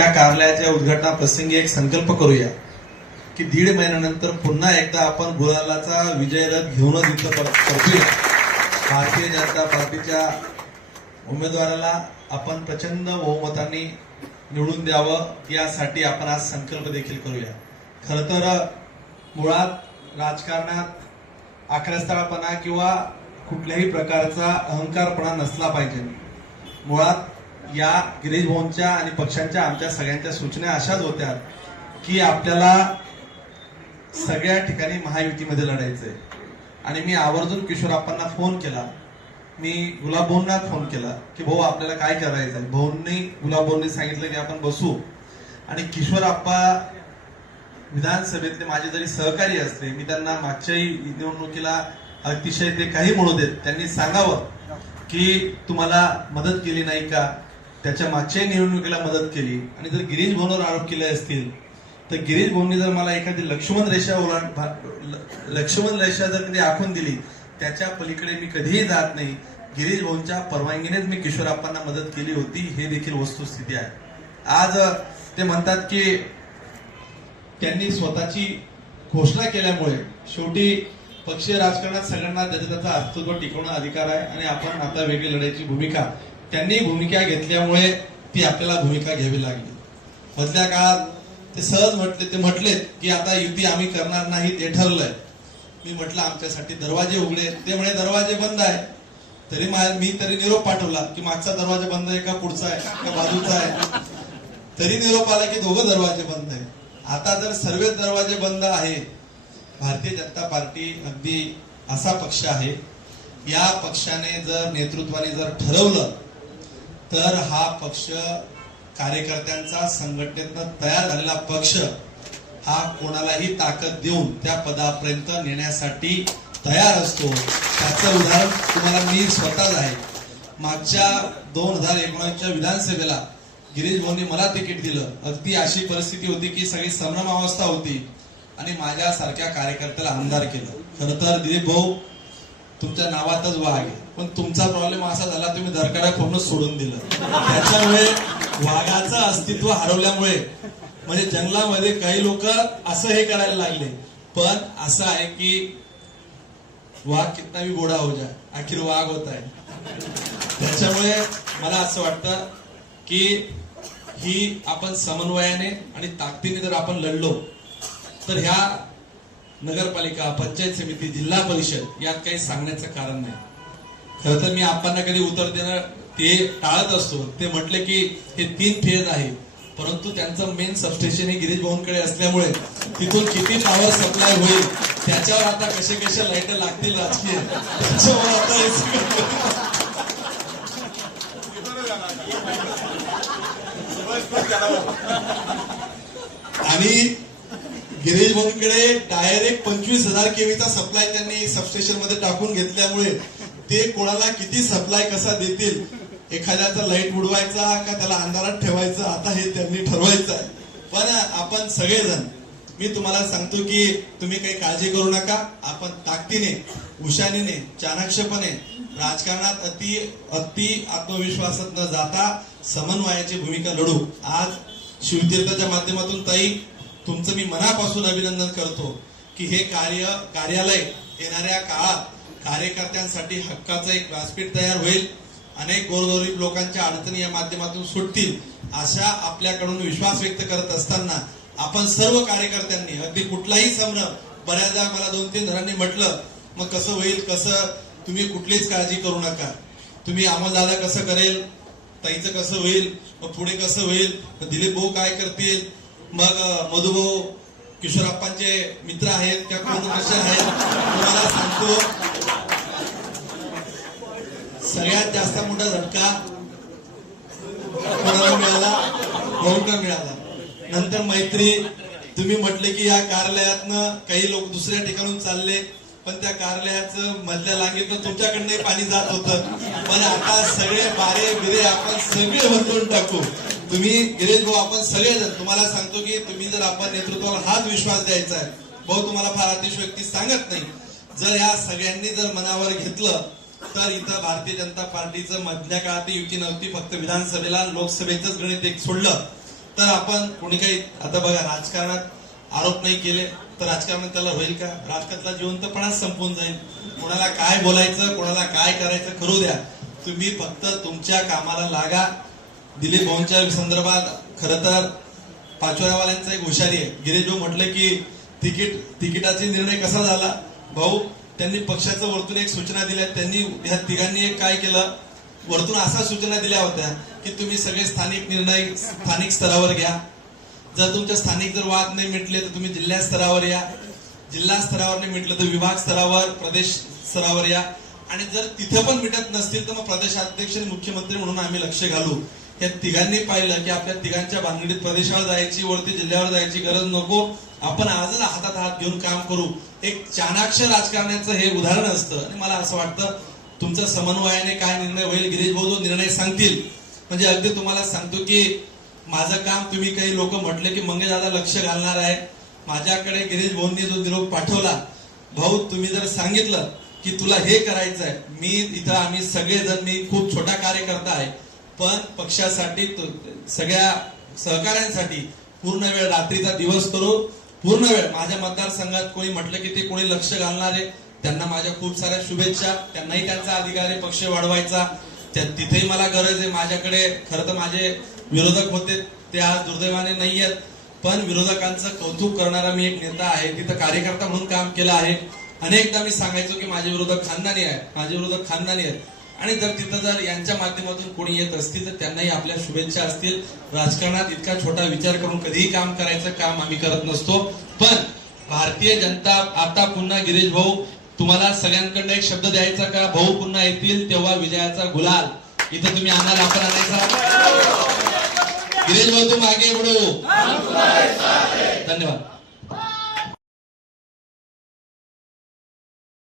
त्या कार्यालयाच्या उद्घाटना प्रसंगी एक संकल्प करूया की दीड महिन्यानंतर पुन्हा एकदा आपण गुलालाचा विजय रथ घेऊनच युद्ध करतोय भारतीय जनता पार्टीच्या उमेदवाराला आपण प्रचंड बहुमतांनी निवडून द्यावं यासाठी आपण आज संकल्प देखील करूया. खर तर मुळात राजकारणात आक्रस्ताळपणा किंवा कुठल्याही प्रकारचा अहंकारपणा नसला पाहिजे. मुळात या गिरीश भाऊंच्या आणि पक्षांच्या आमच्या सगळ्यांच्या सूचना अशाच होत्या की आपल्याला सगळ्या ठिकाणी महायुतीमध्ये लढायचंय. आणि मी आवर्जून किशोरप्पांना फोन केला. मी गुलाबभाऊंना फोन केला की भाऊ आपल्याला काय करायचं भाऊंनी गुलाबभाऊंनी सांगितलं की आपण बसू. आणि किशोरप्पा विधानसभेतले माझे जरी सहकारी असले मी त्यांना मागच्याही निवडणुकीला अतिशय ते काही म्हणू देत त्यांनी सांगावं की तुम्हाला मदत केली नाही का? त्याच्या मागच्याही निवडणुकीला मदत केली. आणि जर गिरीश भाऊंवर आरोप केले असतील तर गिरीश भाऊंनी जर मला एखादी लक्ष्मण रेषा ओलांड लक्ष्मण रेषा जर कधी आखून दिली त्याच्या पलीकडे मी कधीही जात नाही. गिरीश भाऊंच्या परवानगीनेच मी किशोरप्पांना मदत केली होती. हे देखील वस्तुस्थिती आहे. आज ते म्हणतात की त्यांनी स्वतःची घोषणा केल्यामुळे शेवटी पक्षीय राजकारणात सगळ्यांना त्याचा त्याचा अस्तित्व टिकवणं अधिकार आहे. आणि आपण आता वेगळी लढायची भूमिका त्यांनी भूमिका घेतल्यामुळे ती आपल्याला भूमिका घ्यावी लागली. मधल्या काळात ते सहज म्हटले ते म्हटले की आता युती आम्ही करणार नाही ते ठरलंय. मी म्हटलं आमच्यासाठी दरवाजे उघडे. ते म्हणे दरवाजे बंद आहे. तरी मी तरी निरोप पाठवला की मागचा दरवाजा बंद आहे का पुढचा आहे का बाजूचा आहे? तरी निरोप आला की दोघं दरवाजे बंद आहे. आता जर सर्व दरवाजे बंद आहे भारतीय जनता पार्टी अगदी असा पक्ष आहे. या पक्षाने जर नेतृत्वाने जर ठरवलं तर हा पक्ष कार्यकर्त्यांचा संघटनेतनं तयार झालेला पक्ष हा कोणालाही ताकद देऊन त्या पदापर्यंत नेण्यासाठी तयार असतो. त्याचं उदाहरण तुम्हाला मी स्वतःच आहे. मागच्या दोन हजार एकोणीसच्या विधानसभेला गिरीश भाऊंनी मला तिकीट दिलं. अगदी अशी परिस्थिती होती की सगळी संभ्रम अवस्था होती आणि माझ्यासारख्या कार्यकर्त्याला आमदार केलं. खरं तर दिलीप भाऊ तुमच्या नावातच वाघ आहे. पण तुमचा प्रॉब्लेम असा झाला तुम्ही दरकाड्या फोडूनच सोडून दिलं. त्याच्यामुळे वाघाचं अस्तित्व हरवल्यामुळे. म्हणजे जंगलामध्ये काही लोक असं हे करायला लागले. पण असं आहे की वाघ कितना भी गोडा हो जाय आखिर वाघ होत आहे. त्याच्यामुळे मला असं वाटतं की ही आपण समन्वयाने आणि ताकदीने जर आपण लढलो तर ह्या नगरपालिका पंचायत समिती जिल्हा परिषद यात काही सांगण्याचं कारण नाही. खरं तर मी आपण कधी उत्तर देणार ते टाळत असतो. ते म्हटले की हे तीन फेज आहे परंतु त्यांचं मेन सबस्टेशन हे गिरीश भाऊंकडे असल्यामुळे तिथून किती पॉवर सप्लाय होईल त्याच्यावर आता कसे कसे लाइट लागतील राजकीय त्याच्यावर आता आणि गिरीश भाऊंकडे डायरेक्ट पंचवीस हजार केवीचा सप्लाय त्यांनी सबस्टेशनमध्ये टाकून घेतल्यामुळे ते कोणाला किती सप्लाय कसा देतील? एखाद्याचा लाइट उडवायचा का त्याला अंधारात ठेवायचा? आता हे त्यांनी ठरवायचं आहे. पण आपण सगळेजण मी तुम्हाला सांगतो की तुम्ही काही काळजी करू नका. आपण ताकदीने हुशारीने चाणक्षपणे राजकारणात अति अति आत्मविश्वासात न जाता समन्वयाची भूमिका लढू. आज शिवतीर्थाच्या माध्यमातून ताई तुमचं मी मनापासून अभिनंदन करतो की हे कार्य कार्यालय येणाऱ्या काळात कार्यकर्त्यांसाठी हक्काचं एक व्यासपीठ तयार होईल. अनेक गोरगरीब लोकांच्या अडचणी या माध्यमातून सुटतील अशा आपल्याकडून विश्वास व्यक्त करत असताना आपण सर्व कार्यकर्त्यांनी अगदी कुठलाही संभ्रम बऱ्याचदा मला दोन तीन जणांनी म्हटलं मग कसं होईल कसं तुम्ही कुठलीच काळजी करू नका. तुम्ही दादा कसं करेल ताईचं कसं होईल मग पुढे कसं होईल मग दिलीप भाऊ काय करतील मग मधुभाऊ किशोरप्पांचे मित्र आहेत त्या कोण कसे आहेत तुम्हाला सांगतो. सगळ्यात जास्त मोठा झटका कोणाला मिळाला? भाऊंना मिळाला. नंतर मैत्री. तुम्ही म्हटले की या कार्यालयातनं काही लोक दुसऱ्या ठिकाणून चालले पण त्या कार्यालयाचं मधल्या लागेल तर तुमच्याकडनं पाणी जात होतं. पण आता सगळे बारे बिरे आपण सगळे बदलून टाकू. तुम्ही गिरीश भाऊ आपण सगळेजण तुम्हाला सांगतो की तुम्ही जर आपण नेतृत्वावर हाच विश्वास द्यायचा आहे भाऊ तुम्हाला फार अतिशयोक्ती सांगत नाही. जर ह्या सगळ्यांनी जर मनावर घेतलं तर इथं भारतीय जनता पार्टीचं मधल्या काळात युती नव्हती फक्त विधानसभेला लोकसभेचंच गणित एक सोडलं. तर आपण कोणी काही आता बघा राजकारणात आरोप नाही केले तर राजकारण त्याला होईल का? राजकारणातला जिवंतपणाच संपून जाईल. कोणाला काय बोलायचं कोणाला काय करायचं करू द्या. तुम्ही फक्त तुमच्या कामाला लागा. दिलीप भाऊंच्या संदर्भात खर तर पाचोऱ्यावाल्यांचा एक हुशारी आहे. गिरीश भाऊ म्हटलं की तिकीट तिकिटाचा निर्णय कसा झाला? भाऊ त्यांनी पक्षाचं वरतून एक सूचना दिल्या त्यांनी ह्या तिघांनी एक काय केलं? वरतून असा सूचना दिल्या होत्या की तुम्ही सगळे स्थानिक निर्णय स्थानिक स्तरावर घ्या. जर तुमच्या स्थानिक जर वाद नाही मिटले तर तुम्ही जिल्हा स्तरावर या. जिल्हा स्तरावर नाही मिटलं तर विभाग स्तरावर प्रदेश स्तरावर या. आणि जर तिथे पण मिटत नसतील तर मग प्रदेशाध्यक्ष आणि मुख्यमंत्री म्हणून आम्ही लक्ष घालू. या तिघांनी पाहिलं की आपल्या तिघांच्या भानगडीत प्रदेशावर जायची वरती जिल्ह्यावर जायची गरज नको. आपण आजच हातात हात घेऊन काम करू. एक चाणाक्ष राजकारणाचं हे उदाहरण असतं. आणि मला असं वाटतं तुमच्या समन्वयाने काय निर्णय होईल गिरीश भाऊ जो निर्णय सांगतील. म्हणजे अगदी तुम्हाला सांगतो की माझं काम तुम्ही काही लोक म्हटले की मंगेश दादा लक्ष घालणार आहे. माझ्याकडे गिरीश भाऊंनी जो निरोप पाठवला. भाऊ तुम्ही जर सांगितलं की तुला हे करायचं आहे मी इथं आम्ही सगळेजण मी खूप छोटा कार्यकर्ता आहे. पण पक्षासाठी सगळ्या सहकाऱ्यांसाठी पूर्ण वेळ रात्रीचा दिवस करू पूर्ण वेळ माझ्या मतदारसंघात कोणी म्हटलं की ते कोणी लक्ष घालणार आहे त्यांना माझ्या खूप साऱ्या शुभेच्छा. त्यांनाही त्यांचा अधिकार आहे पक्ष वाढवायचा. त्या- तिथेही मला गरज आहे. माझ्याकडे खरं तर माझे विरोधक होते ते आज दुर्दैवाने नाही आहेत. पण विरोधकांचं कौतुक करणारा मी एक नेता आहे तिथं कार्यकर्ता म्हणून काम केलं आहे. अनेकदा मी सांगायचो की माझे विरोधक खानदानी आहे माझे विरोधक खानदानी आहेत. आणि जर तिथं जर यांच्या माध्यमातून कोणी येत असतील तर त्यांनाही आपल्या शुभेच्छा असतील. राजकारणात इतका छोटा विचार करून कधीही काम करायचं काम आम्ही करत नसतो. पण भारतीय जनता आता पुन्हा गिरीश भाऊ तुम्हाला सगळ्यांकडनं एक शब्द द्यायचा का? भाऊ पुन्हा येतील तेव्हा विजयाचा गुलाल. इथं तुम्ही आम्हाला आपण आणायचा गिरीश भाऊ तू मागे म्हणू धन्यवाद.